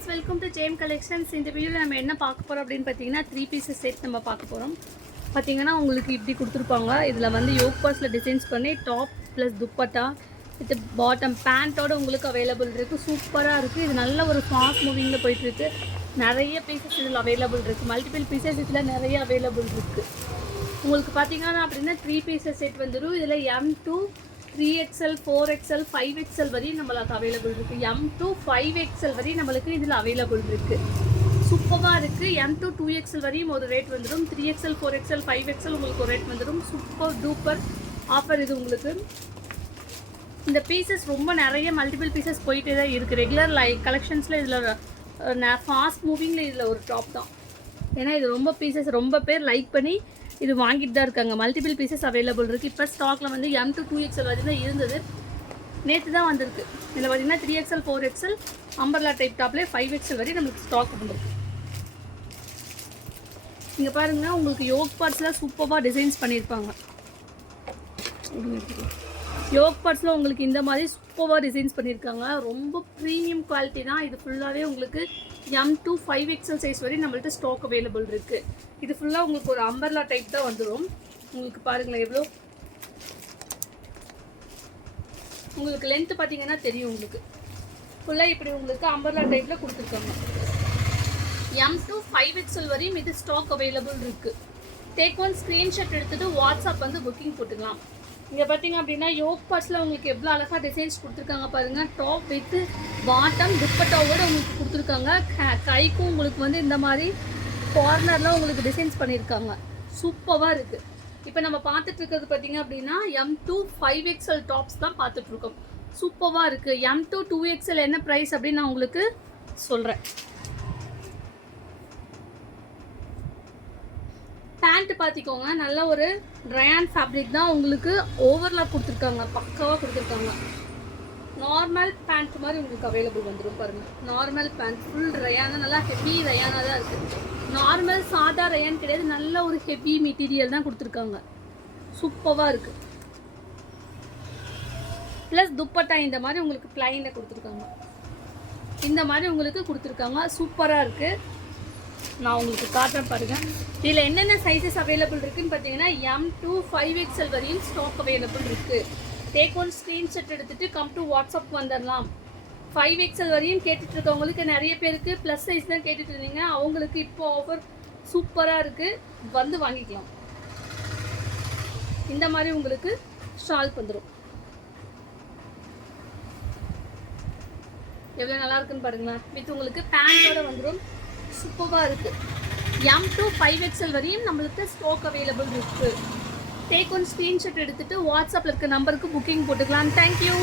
Friends, welcome to gem collections. இந்த வீடியோவில் நம்ம என்ன பார்க்க போகிறோம் அப்படின்னு பார்த்தீங்கன்னா 3 பீசஸ் செட் நம்ம பார்க்க போகிறோம். பார்த்தீங்கன்னா உங்களுக்கு இப்படி கொடுத்துருப்பாங்க. இதில் வந்து யோக் பாஸில் டிசைன்ஸ் பண்ணி top plus dupatta with bottom பேண்ட்டோடு உங்களுக்கு அவைலபிள் இருக்குது. சூப்பராக இருக்குது. இது நல்ல ஒரு ஃபாஸ்ட் மூவிங்கில் போயிட்டுருக்கு. நிறைய பீசஸ் இதில் அவைலபிள் இருக்குது. மல்டிபிள் பீசஸ் இதில் நிறைய அவைலபிள் இருக்குது. உங்களுக்கு பார்த்தீங்கன்னா அப்படின்னா 3 பீசஸ் செட் வந்துடும். இதில் M2 3XL 4XL 5XL வரையும் நம்மளுக்கு அவைலபிள் இருக்குது. M2 5XL வரையும் நம்மளுக்கு இதில் அவைலபிள் இருக்குது. சூப்பராக இருக்குது. M2 2XL வரையும் ஒரு ரேட் வந்துடும். 3XL 4XL 5XL உங்களுக்கு ஒரு ரேட் வந்துடும். சூப்பர் டூப்பர் ஆஃபர் இது உங்களுக்கு. இந்த பீசஸ் ரொம்ப நிறைய மல்டிபிள் பீசஸ் போயிட்டே தான் இருக்குது. ரெகுலர் கலெக்ஷன்ஸில் இதில் ஃபாஸ்ட் மூவிங்கில் இதில் ஒரு டாப் தான். ஏன்னா இது ரொம்ப பீசஸ் ரொம்ப பேர் லைக் பண்ணி இது வாங்கிட்டு தான் இருக்காங்க. மல்டிபிள் பீசஸ் அவைலபிள் இருக்குது. இப்போ ஸ்டாக்கில் வந்து M2 2XL வரையும் தான் இருந்தது. நேற்று தான் வந்திருக்கு. இதில் பார்த்தீங்கன்னா 3XL 4XL umbrella type டாப்லேயே 5XL வரையும் நம்மளுக்கு ஸ்டாக் வந்துருக்கு. இங்கே பாருங்கன்னா உங்களுக்கு யோக் பார்ட்ஸில் சூப்பராக டிசைன்ஸ் பண்ணியிருப்பாங்க. யோக் பார்ட்ஸில் உங்களுக்கு இந்த மாதிரி சூப்பராக டிசைன்ஸ் பண்ணியிருக்காங்க. ரொம்ப ப்ரீமியம் குவாலிட்டி தான். இது ஃபுல்லாகவே உங்களுக்கு M2 5XL சைஸ் வரையும் நம்மள்ட்ட ஸ்டாக் அவைலபிள் இருக்குது. இது ஃபுல்லாக உங்களுக்கு ஒரு அம்பர்லா டைப் தான் வந்துடும். உங்களுக்கு பாருங்களேன் எவ்வளோ உங்களுக்கு லென்த்து பார்த்தீங்கன்னா தெரியும். உங்களுக்கு ஃபுல்லாக இப்படி உங்களுக்கு அம்பர்லா டைப்பில் கொடுத்துருக்காங்க. M2 5XL வரையும் இது ஸ்டாக் அவைலபிள் இருக்குது. டேக் ஒன் ஸ்க்ரீன்ஷாட் எடுத்துகிட்டு வாட்ஸ்அப் வந்து புக்கிங் போட்டுக்கலாம். இங்கே பார்த்தீங்க அப்படின்னா யோக் பார்ட்ஸில் உங்களுக்கு எவ்வளோ அழகாக டிசைன்ஸ் கொடுத்துருக்காங்க பாருங்கள். டாப் வித்து பாட்டம் துப்பட்டாவோடு உங்களுக்கு கொடுத்துருக்காங்க. கைக்கும் உங்களுக்கு வந்து இந்த மாதிரி கார்னரில் உங்களுக்கு டிசைன்ஸ் பண்ணியிருக்காங்க. சூப்பராக இருக்குது. இப்போ நம்ம பார்த்துட்டு இருக்கிறது பார்த்தீங்க அப்படின்னா M2 5XL டாப்ஸ் தான் பார்த்துட்ருக்கோம். சூப்பராக இருக்குது. M2 2XL என்ன ப்ரைஸ் அப்படின்னு நான் உங்களுக்கு சொல்கிறேன். பேண்ட் பார்த்திக்கோங்க. நல்ல ஒரு ரயான் ஃபேப்ரிக் தான். உங்களுக்கு ஓவர்லாக் கொடுத்துருக்காங்க. பக்காவாக கொடுத்துருக்காங்க. நார்மல் பேண்ட் மாதிரி உங்களுக்கு அவைலபிள் வந்துடும் பாருங்கள். நார்மல் பேண்ட் ஃபுல் ரயானாக நல்லா ஹெவி ரயானாக தான் இருக்குது. நார்மல் சாதா ரயான் கிடையாது. நல்ல ஒரு ஹெவி மெட்டீரியல் தான் கொடுத்துருக்காங்க. சூப்பராக இருக்குது. ப்ளஸ் துப்பட்டா இந்த மாதிரி உங்களுக்கு பிளைனில் கொடுத்துருக்காங்க. இந்த மாதிரி உங்களுக்கு கொடுத்துருக்காங்க. சூப்பராக இருக்குது. நான் உங்களுக்கு காட்டுறேன் பாருங்கள். இதில் என்னென்ன சைஸஸ் அவைலபிள் இருக்குதுன்னு பார்த்தீங்கன்னா M2 5XL வரையும் ஸ்டாக் அவைலபிள் இருக்குது. டேக் ஒன் ஸ்க்ரீன்ஷாட் எடுத்துகிட்டு கம் டு வாட்ஸ்அப் வந்துடலாம். 5XL வரையும் கேட்டுட்ருக்கவங்களுக்கு நிறைய பேருக்கு ப்ளஸ் சைஸ் தான் கேட்டுட்டு இருந்தீங்க. அவங்களுக்கு இப்போ ஆஃபர் சூப்பராக இருக்குது. வந்து வாங்கிக்கலாம். இந்த மாதிரி உங்களுக்கு ஷால் வந்துடும். எவ்வளோ நல்லா இருக்குன்னு பாருங்களேன். வித் உங்களுக்கு பேண்டோட வந்துடும். சூப்பராக இருக்குது. M2 5XL வரையும் நம்மளுக்கு ஸ்டாக் அவைலபிள் இருக்குது. டேக் ஒன் ஸ்க்ரீன்ஷாட் எடுத்துகிட்டு வாட்ஸ்அப்பில் இருக்க நம்பருக்கு புக்கிங் போட்டுக்கலாம். தேங்க்யூ.